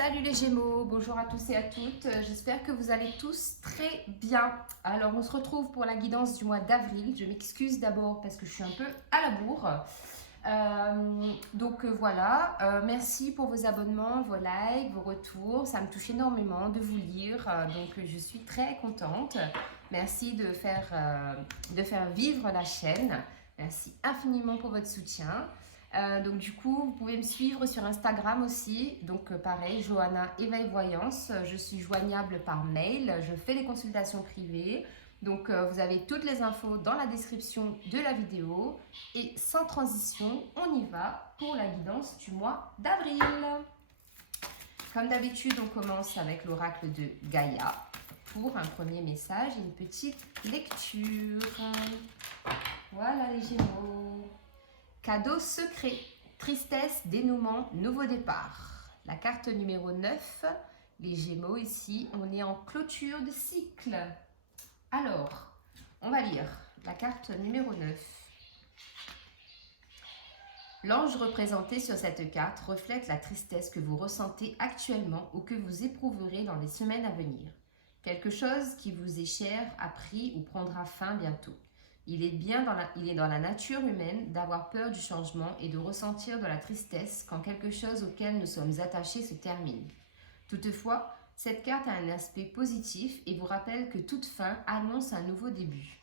Salut les Gémeaux, bonjour à tous et à toutes, j'espère que vous allez tous très bien. Alors on se retrouve pour la guidance du mois d'avril, je m'excuse d'abord parce que je suis un peu à la bourre. Voilà, merci pour vos abonnements, vos likes, vos retours, ça me touche énormément de vous lire, je suis très contente. Merci de faire vivre la chaîne, merci infiniment pour votre soutien. Vous pouvez me suivre sur Instagram aussi. Pareil, Johanna Éveil Voyance. Je suis joignable par mail. Je fais des consultations privées. Vous avez toutes les infos dans la description de la vidéo. Et sans transition, on y va pour la guidance du mois d'avril. Comme d'habitude, on commence avec l'oracle de Gaïa pour un premier message et une petite lecture. Voilà les Gémeaux. Cadeau secret, tristesse, dénouement, nouveau départ. La carte numéro 9, les Gémeaux ici, on est en clôture de cycle. Alors, on va lire la carte numéro 9. L'ange représenté sur cette carte reflète la tristesse que vous ressentez actuellement ou que vous éprouverez dans les semaines à venir. Quelque chose qui vous est cher a pris ou prendra fin bientôt. Il est dans la nature humaine d'avoir peur du changement et de ressentir de la tristesse quand quelque chose auquel nous sommes attachés se termine. Toutefois, cette carte a un aspect positif et vous rappelle que toute fin annonce un nouveau début.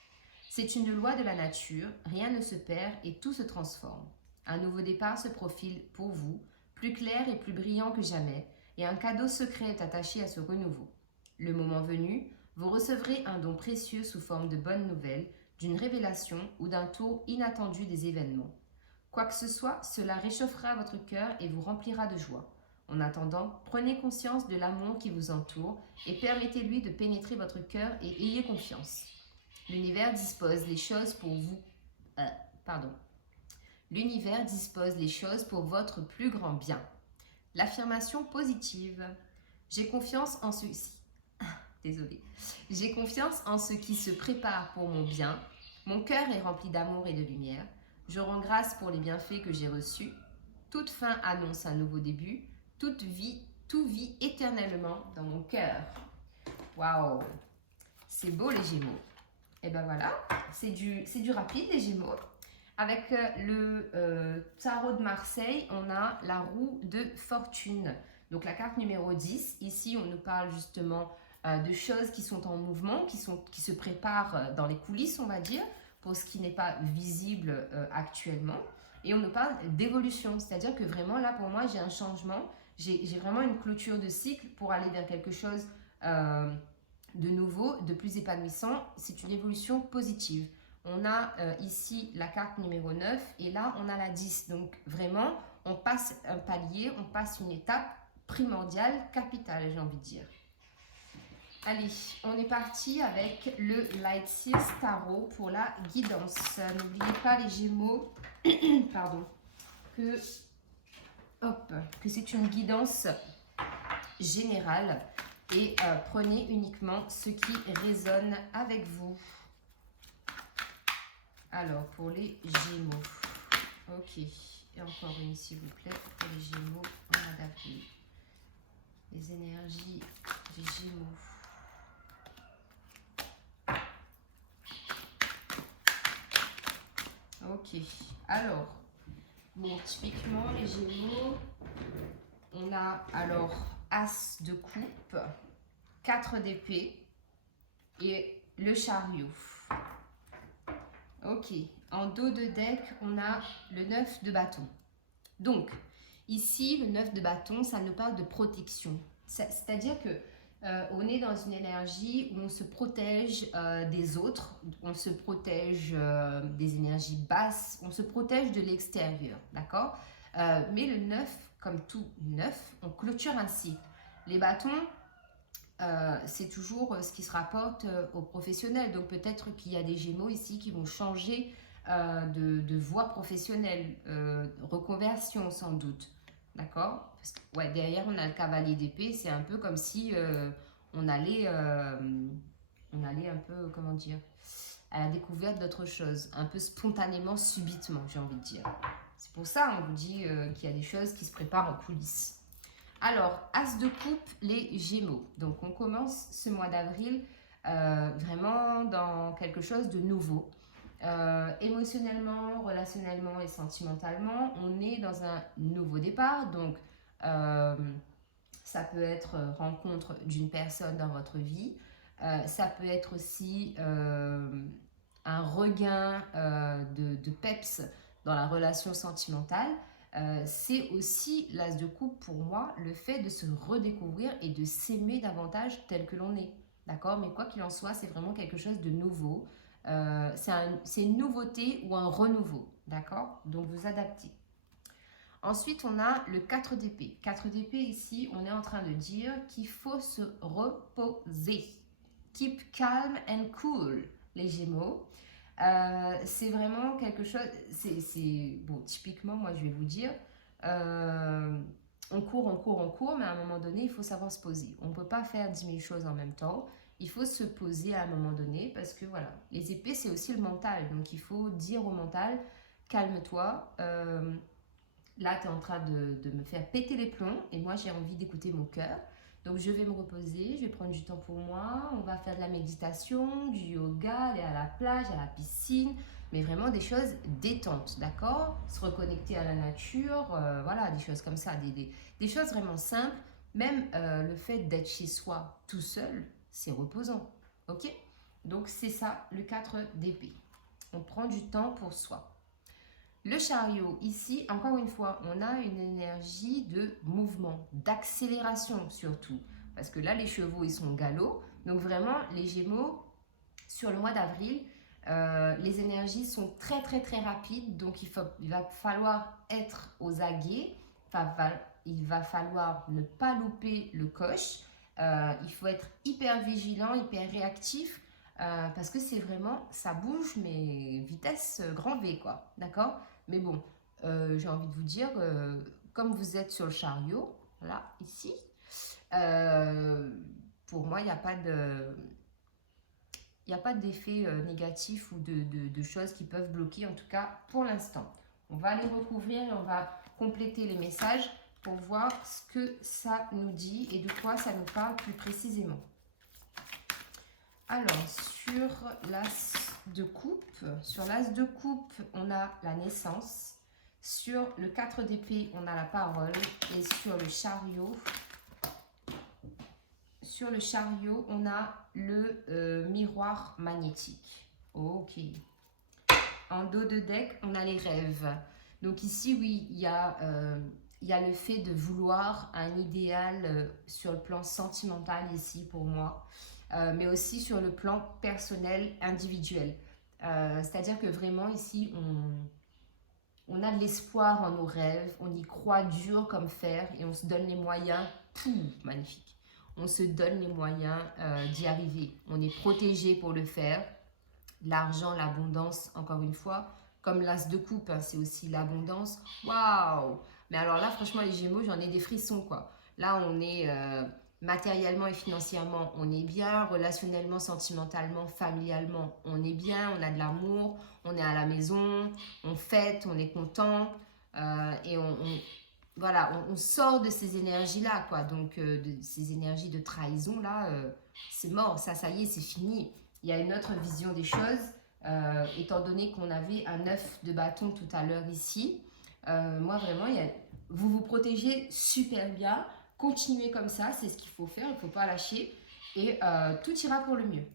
C'est une loi de la nature, rien ne se perd et tout se transforme. Un nouveau départ se profile pour vous, plus clair et plus brillant que jamais, et un cadeau secret est attaché à ce renouveau. Le moment venu, vous recevrez un don précieux sous forme de bonnes nouvelles, d'une révélation ou d'un tour inattendu des événements. Quoi que ce soit, cela réchauffera votre cœur et vous remplira de joie. En attendant, prenez conscience de l'amour qui vous entoure et permettez-lui de pénétrer votre cœur et ayez confiance. L'univers dispose les choses pour vous. L'univers dispose les choses pour votre plus grand bien. L'affirmation positive. J'ai confiance en ceci. Désolée. J'ai confiance en ce qui se prépare pour mon bien. Mon cœur est rempli d'amour et de lumière. Je rends grâce pour les bienfaits que j'ai reçus. Toute fin annonce un nouveau début. Tout vit éternellement dans mon cœur. Waouh! C'est beau les Gémeaux. Et ben voilà, c'est du rapide les Gémeaux. Avec le tarot de Marseille, on a la roue de fortune. Donc la carte numéro 10, ici on nous parle justement de choses qui sont en mouvement, qui se préparent dans les coulisses, on va dire, pour ce qui n'est pas visible actuellement. Et on nous parle d'évolution, c'est-à-dire que vraiment là, pour moi, j'ai un changement, j'ai vraiment une clôture de cycle pour aller vers quelque chose de nouveau, de plus épanouissant. C'est une évolution positive. On a ici la carte numéro 9 et là, on a la 10. Donc vraiment, on passe un palier, on passe une étape primordiale, capitale, j'ai envie de dire. Allez, on est parti avec le Light Seals Tarot pour la guidance. N'oubliez pas les Gémeaux, que c'est une guidance générale et prenez uniquement ce qui résonne avec vous. Alors, pour les Gémeaux. Ok, et encore une s'il vous plaît, pour les Gémeaux en mois d'avril. Les énergies des Gémeaux. Ok, alors, bon, typiquement les Gémeaux, on a alors As de coupe, 4 d'épée et le chariot. Ok, en dos de deck, on a le 9 de bâton. Donc, ici, le 9 de bâton, ça nous parle de protection. C'est-à-dire que on est dans une énergie où on se protège des autres, on se protège des énergies basses, on se protège de l'extérieur, d'accord? Mais le 9, comme tout 9, on clôture un cycle. Les bâtons, c'est toujours ce qui se rapporte aux professionnels. Donc peut-être qu'il y a des Gémeaux ici qui vont changer de voie professionnelle, reconversion sans doute. D'accord? Ouais, derrière on a le cavalier d'épée, c'est un peu comme si on allait un peu, comment dire, à la découverte d'autre chose, un peu spontanément, subitement, j'ai envie de dire. C'est pour ça on vous dit qu'il y a des choses qui se préparent en coulisses. Alors, As de coupe, les Gémeaux. Donc, on commence ce mois d'avril vraiment dans quelque chose de nouveau. Émotionnellement, relationnellement et sentimentalement, on est dans un nouveau départ. Donc, euh, ça peut être rencontre d'une personne dans votre vie. Ça peut être aussi un regain de peps dans la relation sentimentale. C'est aussi l'as de coupe pour moi, le fait de se redécouvrir et de s'aimer davantage tel que l'on est. D'accord? Mais quoi qu'il en soit, c'est vraiment quelque chose de nouveau. C'est une nouveauté ou un renouveau. D'accord? Donc vous adaptez. Ensuite, on a le 4 d'épée. 4 d'épée, ici, on est en train de dire qu'il faut se reposer. Keep calm and cool, les Gémeaux. C'est vraiment quelque chose, bon, typiquement, moi je vais vous dire, on court, mais à un moment donné, il faut savoir se poser. On ne peut pas faire 10 000 choses en même temps. Il faut se poser à un moment donné parce que voilà, les épées, c'est aussi le mental. Donc il faut dire au mental, calme-toi. Là, tu es en train de me faire péter les plombs et moi, j'ai envie d'écouter mon cœur. Donc, je vais me reposer, je vais prendre du temps pour moi. On va faire de la méditation, du yoga, aller à la plage, à la piscine, mais vraiment des choses détentes, d'accord? Se reconnecter à la nature, voilà, des choses comme ça, des choses vraiment simples. Même le fait d'être chez soi tout seul, c'est reposant, ok? Donc, c'est ça, le 4 d'épée. On prend du temps pour soi. Le chariot, ici, encore une fois, on a une énergie de mouvement, d'accélération surtout. Parce que là, les chevaux, ils sont galops. Donc vraiment, les Gémeaux, sur le mois d'avril, les énergies sont très très très rapides. Donc il va falloir être aux aguets. Enfin, il va falloir ne pas louper le coche. Il faut être hyper vigilant, hyper réactif. Parce que c'est vraiment, ça bouge, mais vitesse grand V, quoi. D'accord? Mais bon, j'ai envie de vous dire, comme vous êtes sur le chariot, là, ici, euh, pour moi, il n'y a pas de... Il n'y a pas d'effet négatif ou de choses qui peuvent bloquer, en tout cas pour l'instant. On va aller recouvrir et on va compléter les messages pour voir ce que ça nous dit et de quoi ça nous parle plus précisément. Alors, sur l'as de coupe, on a la naissance. Sur le 4 d'épée, on a la parole. Et sur le chariot, on a le miroir magnétique. Ok. En dos de deck, on a les rêves. Donc ici, oui, il y a le fait de vouloir un idéal sur le plan sentimental ici pour moi. Mais aussi sur le plan personnel, individuel. C'est-à-dire que vraiment ici, on a de l'espoir en nos rêves, on y croit dur comme fer et on se donne les moyens, magnifique, on se donne les moyens d'y arriver. On est protégé pour le faire. L'argent, l'abondance, encore une fois, comme l'as de coupe, hein, c'est aussi l'abondance. Waouh! Mais alors là, franchement, les Gémeaux, j'en ai des frissons, quoi. Là, on est matériellement et financièrement, on est bien. Relationnellement, sentimentalement, familialement, on est bien. On a de l'amour, on est à la maison, on fête, on est content. Et voilà, on sort de ces énergies-là, quoi. Donc, de ces énergies de trahison-là, c'est mort. Ça y est, c'est fini. Il y a une autre vision des choses, étant donné qu'on avait un 9 de bâton tout à l'heure ici. Moi, vraiment, vous vous protégez super bien. Continuez comme ça, c'est ce qu'il faut faire, il ne faut pas lâcher. Et tout ira pour le mieux.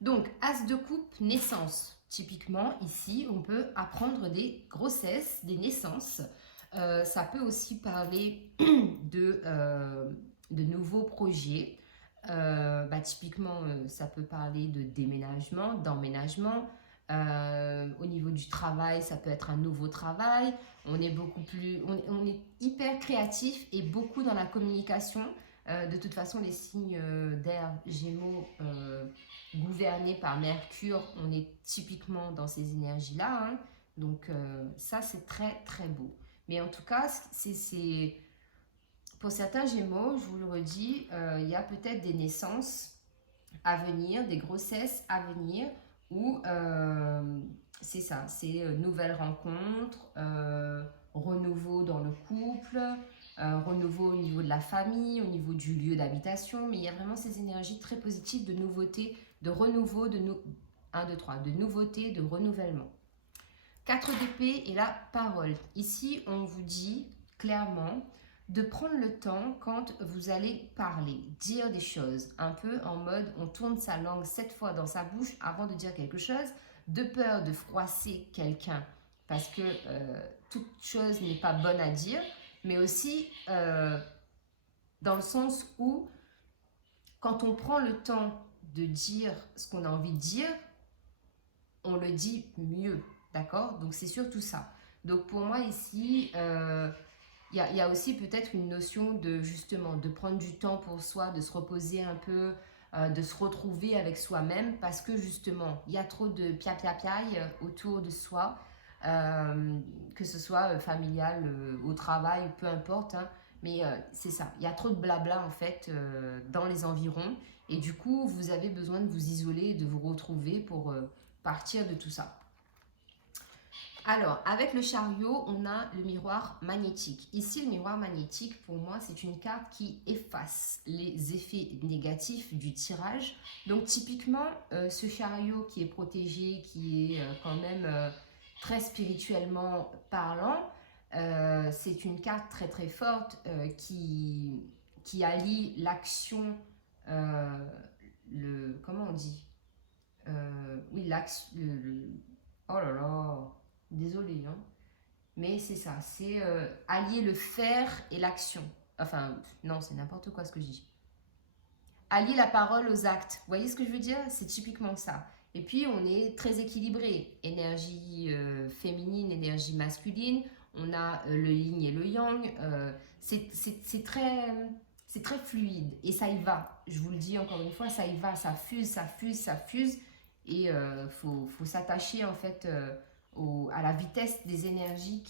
Donc, as de coupe, naissance. Typiquement, ici, on peut apprendre des grossesses, des naissances. Ça peut aussi parler de nouveaux projets. Typiquement, ça peut parler de déménagement, d'emménagement. Au niveau du travail, ça peut être un nouveau travail. On est on est hyper créatif et beaucoup dans la communication. De toute façon, les signes d'air Gémeaux gouvernés par Mercure, on est typiquement dans ces énergies-là. Hein. Donc ça, c'est très très beau. Mais en tout cas, pour certains Gémeaux, je vous le redis, il y a peut-être des naissances à venir, des grossesses à venir, où c'est ça, c'est nouvelles rencontres, renouveau dans le couple, renouveau au niveau de la famille, au niveau du lieu d'habitation, mais il y a vraiment ces énergies très positives de nouveauté, de renouveau, 1, 2, 3, de nouveauté, de renouvellement. 4 d'épée et la parole. Ici, on vous dit clairement de prendre le temps quand vous allez parler, dire des choses, un peu en mode on tourne sa langue 7 fois dans sa bouche avant de dire quelque chose, de peur de froisser quelqu'un, parce que toute chose n'est pas bonne à dire, mais aussi dans le sens où quand on prend le temps de dire ce qu'on a envie de dire, on le dit mieux, d'accord? Donc c'est surtout ça. Donc pour moi ici, il y a aussi peut-être une notion de justement de prendre du temps pour soi, de se reposer un peu, de se retrouver avec soi-même parce que justement il y a trop de pia-pia-piaille autour de soi, que ce soit familial, au travail, peu importe, hein, mais c'est ça, il y a trop de blabla en fait dans les environs et du coup vous avez besoin de vous isoler, de vous retrouver pour partir de tout ça. Alors, avec le chariot, on a le miroir magnétique. Ici, le miroir magnétique, pour moi, c'est une carte qui efface les effets négatifs du tirage. Donc, typiquement, ce chariot qui est protégé, qui est quand même très spirituellement parlant, c'est une carte très très forte qui allie l'action, comment on dit oui, l'action, oh là là, désolé, hein. Mais c'est ça, c'est allier le faire et l'action. Enfin, non, c'est n'importe quoi ce que je dis. Allier la parole aux actes. Vous voyez ce que je veux dire? C'est typiquement ça. Et puis, on est très équilibré. Énergie féminine, énergie masculine. On a le yin et le yang. C'est très fluide. Et ça y va. Je vous le dis encore une fois, ça y va. Ça fuse, ça fuse, ça fuse. Et faut s'attacher en fait à la vitesse des énergies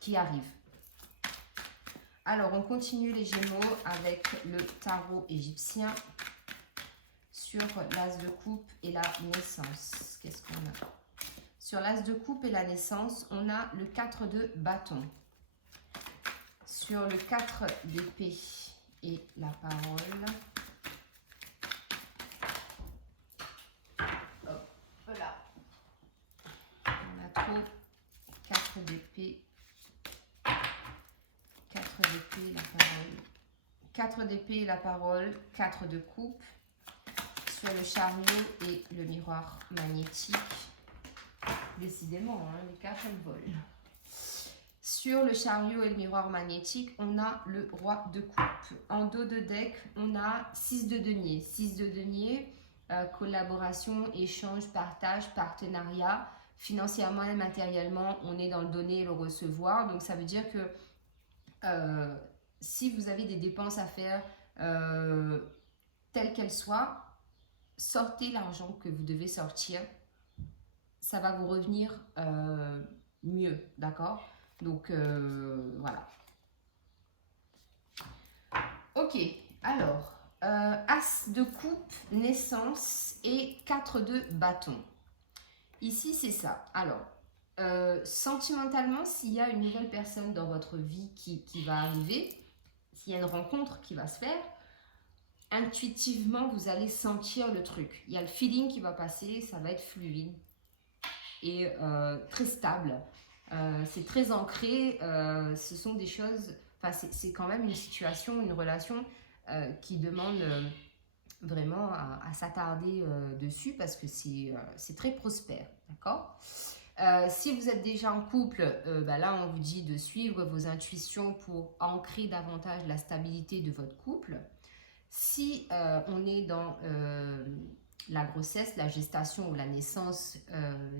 qui arrivent. Alors, on continue les Gémeaux avec le tarot égyptien sur l'as de coupe et la naissance. Qu'est-ce qu'on a? Sur l'as de coupe et la naissance, on a le 4 de bâton. Sur le 4 d'épée et la parole, hop là, on a trop 4 d'épée. 4 d'épée, la parole. 4 d'épée et la parole. 4 de coupe. Sur le chariot et le miroir magnétique. Décidément, hein, les cartes elles volent. Sur le chariot et le miroir magnétique, on a le roi de coupe. En dos de deck, on a 6 de denier. 6 de denier, collaboration, échange, partage, partenariat. Financièrement et matériellement, on est dans le donner et le recevoir. Donc ça veut dire que si vous avez des dépenses à faire telles qu'elles soient, sortez l'argent que vous devez sortir, ça va vous revenir mieux, d'accord? Donc voilà. Ok, alors as de coupe, naissance et 4 de bâton. Ici c'est ça. Alors sentimentalement, s'il y a une nouvelle personne dans votre vie qui va arriver, s'il y a une rencontre qui va se faire, intuitivement, vous allez sentir le truc. Il y a le feeling qui va passer, ça va être fluide et très stable. C'est très ancré, ce sont des choses, enfin c'est quand même une situation, une relation qui demande vraiment à s'attarder dessus parce que c'est très prospère, d'accord? Si vous êtes déjà en couple, là on vous dit de suivre vos intuitions pour ancrer davantage la stabilité de votre couple. Si on est dans la grossesse, la gestation ou la naissance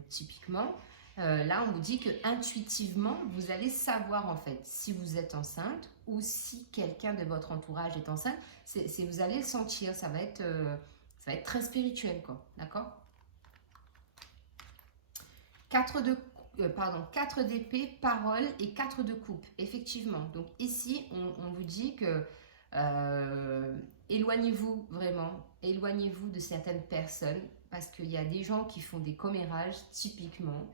typiquement, là on vous dit que intuitivement vous allez savoir en fait si vous êtes enceinte ou si quelqu'un de votre entourage est enceinte. Vous allez le sentir, ça va être très spirituel quoi, d'accord? 4 d'épée, parole et 4 de coupe, effectivement. Donc ici, on vous dit que éloignez-vous vraiment, éloignez-vous de certaines personnes parce qu'il y a des gens qui font des commérages typiquement.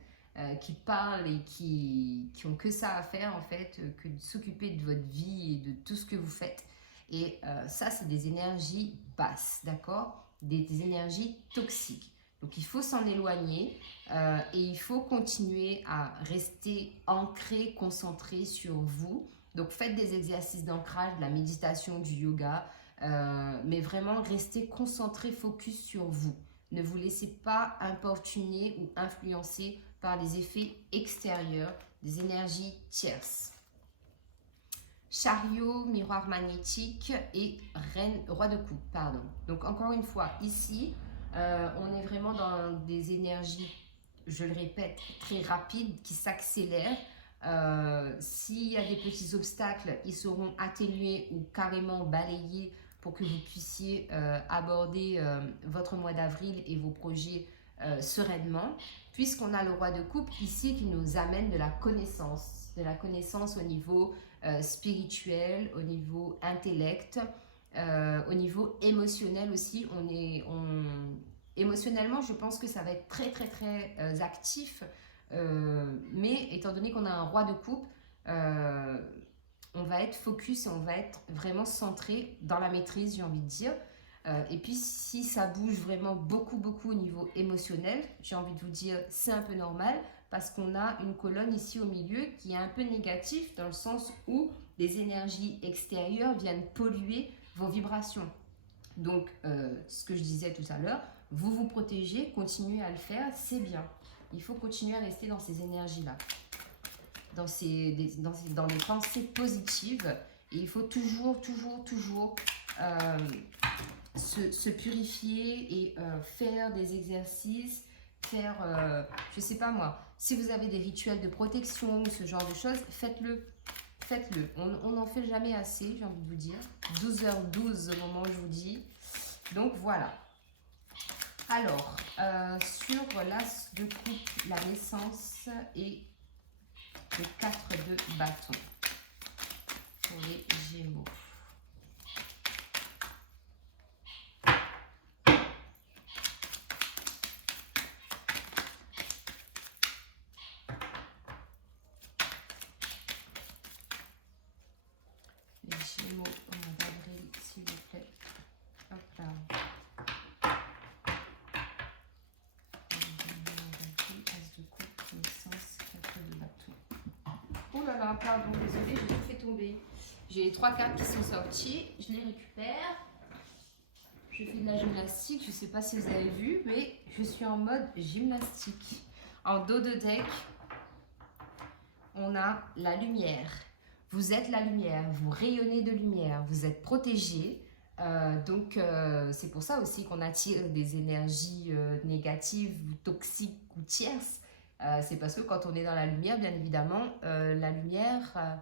qui parlent et qui ont que ça à faire en fait, que de s'occuper de votre vie et de tout ce que vous faites. Et ça, c'est des énergies basses, d'accord, des énergies toxiques. Donc il faut s'en éloigner et il faut continuer à rester ancré, concentré sur vous. Donc faites des exercices d'ancrage, de la méditation, du yoga, mais vraiment restez concentré, focus sur vous. Ne vous laissez pas importuner ou influencer par les effets extérieurs, des énergies tierces. Chariot, miroir magnétique et roi de coupe, pardon. Donc encore une fois, ici, on est vraiment dans des énergies, je le répète, très rapides, qui s'accélèrent. S'il y a des petits obstacles, ils seront atténués ou carrément balayés pour que vous puissiez aborder votre mois d'avril et vos projets sereinement, puisqu'on a le roi de coupe ici qui nous amène de la connaissance au niveau spirituel, au niveau intellect, au niveau émotionnel aussi. Émotionnellement, je pense que ça va être très très très actif, mais étant donné qu'on a un roi de coupe, on va être focus et on va être vraiment centré dans la maîtrise, j'ai envie de dire. Et puis si ça bouge vraiment beaucoup au niveau émotionnel, j'ai envie de vous dire c'est un peu normal, parce qu'on a une colonne ici au milieu qui est un peu négative, dans le sens où des énergies extérieures viennent polluer vos vibrations. Donc ce que je disais tout à l'heure, vous vous protégez, continuez à le faire, c'est bien. Il faut continuer à rester dans ces énergies-là, dans les pensées positives. Et il faut toujours se purifier et faire des exercices, je sais pas moi, si vous avez des rituels de protection ou ce genre de choses, faites-le. Faites-le. On n'en fait jamais assez, j'ai envie de vous dire. 12h12 au moment où je vous dis. Donc voilà. Alors, sur l'as de coupe, la naissance et le 4 de bâton pour les Gémeaux. Les Gémeaux au mois d'avril, s'il vous plaît. Hop là. As de coupe, naissance, 4 de bâton. Oh là là, pardon, désolée, j'ai tout fait tomber. J'ai les 3 cartes qui sont sorties, je les récupère. Je fais de la gymnastique, je ne sais pas si vous avez vu, mais je suis en mode gymnastique. En dos de deck, on a la lumière. Vous êtes la lumière, vous rayonnez de lumière, vous êtes protégé. Donc c'est pour ça aussi qu'on attire des énergies négatives, toxiques ou tierces. C'est parce que quand on est dans la lumière, bien évidemment, la lumière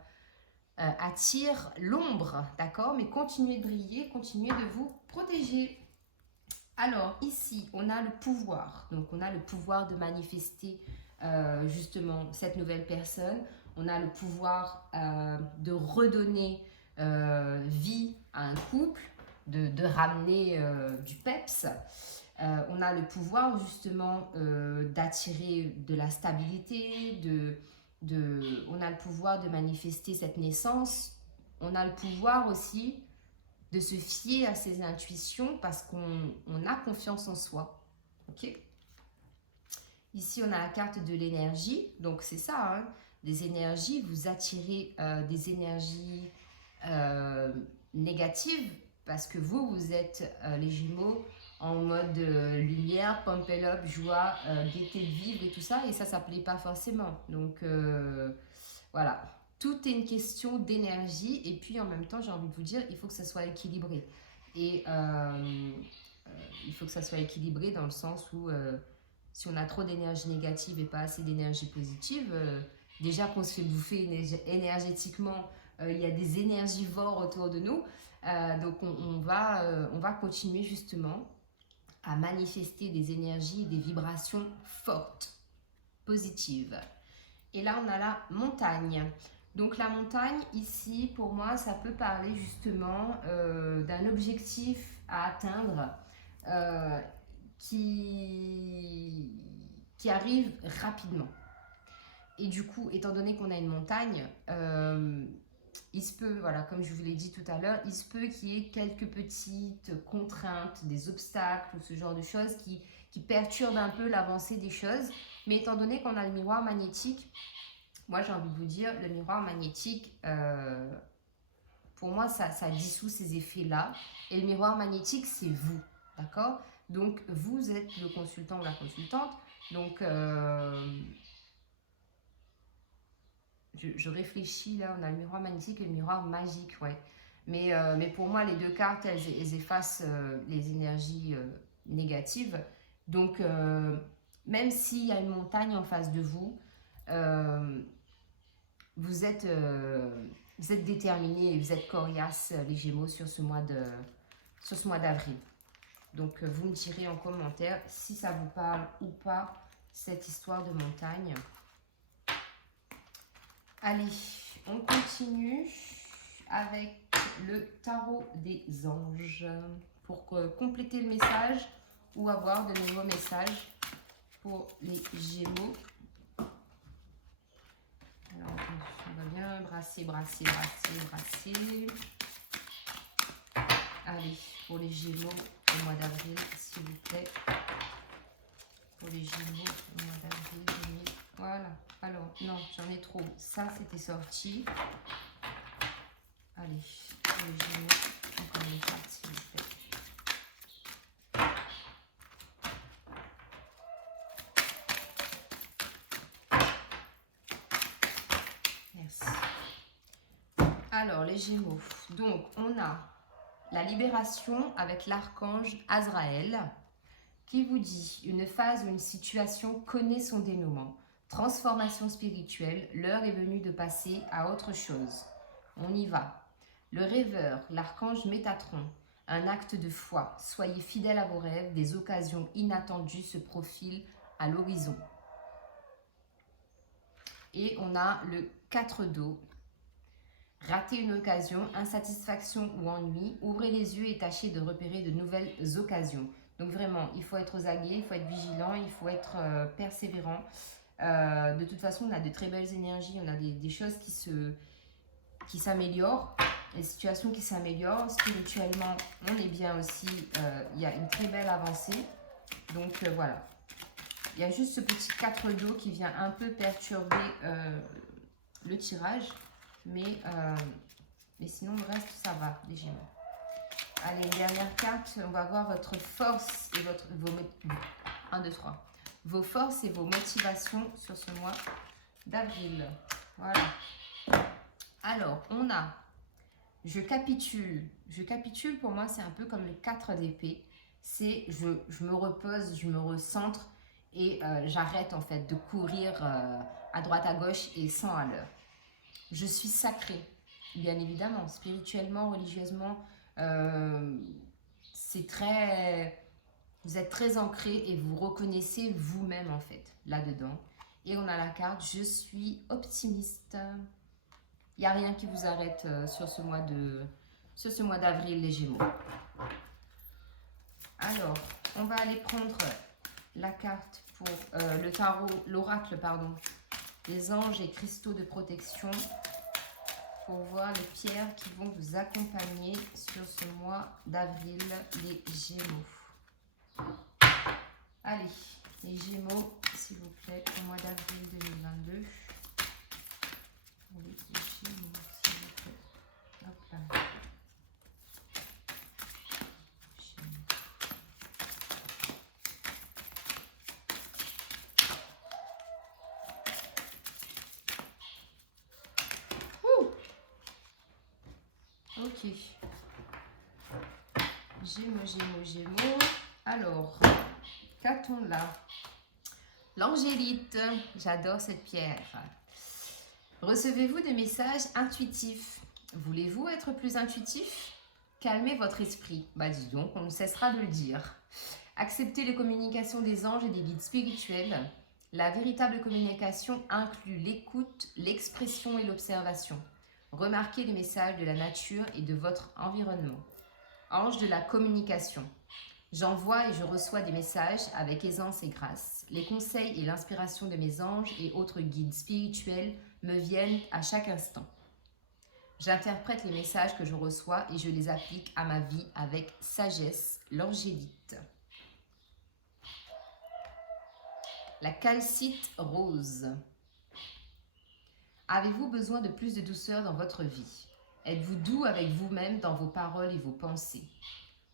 attire l'ombre, d'accord? Mais continuez de briller, continuez de vous protéger. Alors ici, on a le pouvoir. Donc on a le pouvoir de manifester justement cette nouvelle personne. On a le pouvoir de redonner vie à un couple, de ramener du peps. On a le pouvoir justement d'attirer de la stabilité, on a le pouvoir de manifester cette naissance. On a le pouvoir aussi de se fier à ses intuitions parce qu'on a confiance en soi. Ok ? Ici, on a la carte de l'énergie. Donc, c'est ça, hein, des énergies. Vous attirez des énergies négatives parce que vous êtes les Gémeaux en mode lumière, pump it up, joie, gaieté de vivre et tout ça. Et ça ne plaît pas forcément. Donc, voilà. Tout est une question d'énergie. Et puis, en même temps, j'ai envie de vous dire, il faut que ça soit équilibré. Et il faut que ça soit équilibré dans le sens où si on a trop d'énergie négative et pas assez d'énergie positive, déjà qu'on se fait bouffer énergétiquement, il y a des énergivores autour de nous. Donc on va continuer justement à manifester des énergies, des vibrations fortes, positives. Et là, on a la montagne. Donc la montagne, ici, pour moi, ça peut parler justement d'un objectif à atteindre qui arrive rapidement. Et du coup, étant donné qu'on a une montagne, il se peut, voilà, comme je vous l'ai dit tout à l'heure, il se peut qu'il y ait quelques petites contraintes, des obstacles ou ce genre de choses qui perturbent un peu l'avancée des choses. Mais étant donné qu'on a le miroir magnétique, moi j'ai envie de vous dire, le miroir magnétique, pour moi ça dissout ces effets-là. Et le miroir magnétique, c'est vous, d'accord? Donc vous êtes le consultant ou la consultante. Donc je réfléchis là, on a le miroir magnétique et le miroir magique, ouais. Mais pour moi, les deux cartes, elles effacent les énergies négatives. Donc, même s'il y a une montagne en face de vous, euh, vous êtes, vous êtes déterminés et vous êtes coriaces, les Gémeaux, sur ce mois d'avril. Donc, vous me direz en commentaire si ça vous parle ou pas, cette histoire de montagne. Allez, on continue avec le tarot des anges pour compléter le message ou avoir de nouveaux messages pour les Gémeaux. Alors, on va bien brasser. Allez, pour les Gémeaux au mois d'avril, s'il vous plaît. Pour les Gémeaux au mois d'avril, voilà. Alors, non, j'en ai trop. Ça, c'était sorti. Allez, pour les Gémeaux, encore une carte, s'il vous plaît. Merci. Alors, les Gémeaux. Donc, on a la libération avec l'archange Azraël qui vous dit une phase ou une situation connaît son dénouement. Transformation spirituelle, l'heure est venue de passer à autre chose. On y va. Le rêveur, l'archange Métatron, un acte de foi. Soyez fidèles à vos rêves, des occasions inattendues se profilent à l'horizon. Et on a le 4 d'eau. Rater une occasion, insatisfaction ou ennui, ouvrez les yeux et tâchez de repérer de nouvelles occasions. Donc vraiment, il faut être aux aguets, il faut être vigilant, il faut être persévérant. De toute façon, on a de très belles énergies, on a des choses qui s'améliorent, des situations qui s'améliorent. Spirituellement, on est bien aussi, il y a une très belle avancée. Donc voilà. Il y a juste ce petit 4 d'eau qui vient un peu perturber le tirage. Mais sinon, le reste, ça va, les Gémeaux. Allez, une dernière carte. On va voir votre force et vos forces et vos motivations sur ce mois d'avril. Voilà. Alors, on a je capitule. Je capitule, pour moi, c'est un peu comme le 4 d'épée. C'est je me repose, je me recentre et j'arrête en fait de courir à droite, à gauche et 100 à l'heure. Je suis sacrée, bien évidemment, spirituellement, religieusement, c'est très... Vous êtes très ancré et vous reconnaissez vous-même en fait, là-dedans. Et on a la carte « Je suis optimiste ». Il n'y a rien qui vous arrête sur ce mois d'avril, les Gémeaux. Alors, on va aller prendre la carte pour le tarot, l'oracle, pardon, des anges et cristaux de protection pour voir les pierres qui vont vous accompagner sur ce mois d'avril, les Gémeaux. Allez, les Gémeaux, s'il vous plaît, au mois d'avril 2022. Les Gémeaux, s'il vous plaît. Hop là. Ok. Gémeaux. Alors, qu'a-t-on là? L'angélite. J'adore cette pierre. Recevez-vous des messages intuitifs? Voulez-vous être plus intuitif? Calmez votre esprit. Bah dis donc, on ne cessera de le dire. Acceptez les communications des anges et des guides spirituels. La véritable communication inclut l'écoute, l'expression et l'observation. Remarquez les messages de la nature et de votre environnement. Ange de la communication. J'envoie et je reçois des messages avec aisance et grâce. Les conseils et l'inspiration de mes anges et autres guides spirituels me viennent à chaque instant. J'interprète les messages que je reçois et je les applique à ma vie avec sagesse, l'angélite. La calcite rose. Avez-vous besoin de plus de douceur dans votre vie? Êtes-vous doux avec vous-même dans vos paroles et vos pensées?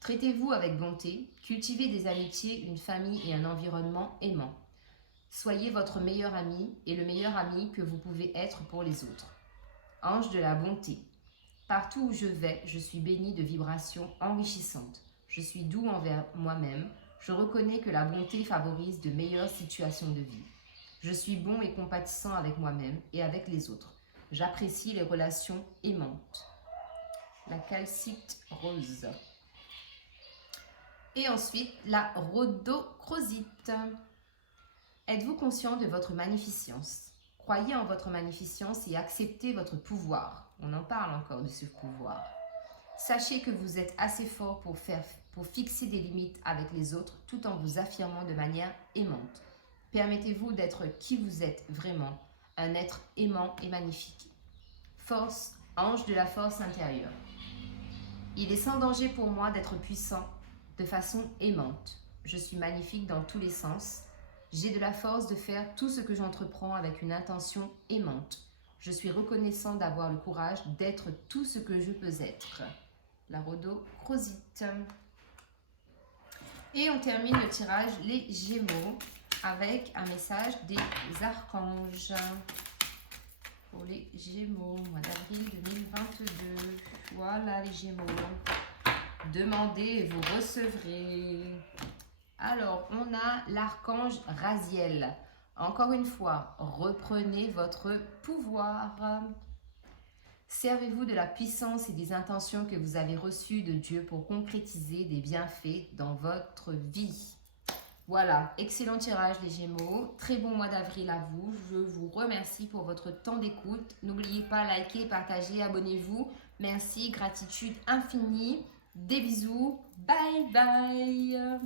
Traitez-vous avec bonté, cultivez des amitiés, une famille et un environnement aimant. Soyez votre meilleur ami et le meilleur ami que vous pouvez être pour les autres. Ange de la bonté. Partout où je vais, je suis béni de vibrations enrichissantes. Je suis doux envers moi-même. Je reconnais que la bonté favorise de meilleures situations de vie. Je suis bon et compatissant avec moi-même et avec les autres. J'apprécie les relations aimantes. La calcite rose. Et ensuite, la rhodochrosite. Êtes-vous conscient de votre magnificence? Croyez en votre magnificence et acceptez votre pouvoir. On en parle encore de ce pouvoir. Sachez que vous êtes assez fort pour fixer des limites avec les autres tout en vous affirmant de manière aimante. Permettez-vous d'être qui vous êtes vraiment, un être aimant et magnifique. Force, ange de la force intérieure. Il est sans danger pour moi d'être puissant de façon aimante. Je suis magnifique dans tous les sens. J'ai de la force de faire tout ce que j'entreprends avec une intention aimante. Je suis reconnaissant d'avoir le courage d'être tout ce que je peux être. La rhodochrosite. Et on termine le tirage les Gémeaux avec un message des archanges. Pour les Gémeaux, mois d'avril 2022. Voilà les Gémeaux. Demandez et vous recevrez. Alors, on a l'archange Raziel. Encore une fois, reprenez votre pouvoir. Servez-vous de la puissance et des intentions que vous avez reçues de Dieu pour concrétiser des bienfaits dans votre vie. Voilà, excellent tirage les Gémeaux. Très bon mois d'avril à vous. Je vous remercie pour votre temps d'écoute. N'oubliez pas, likez, partagez, abonnez-vous. Merci, gratitude infinie. Des bisous. Bye bye.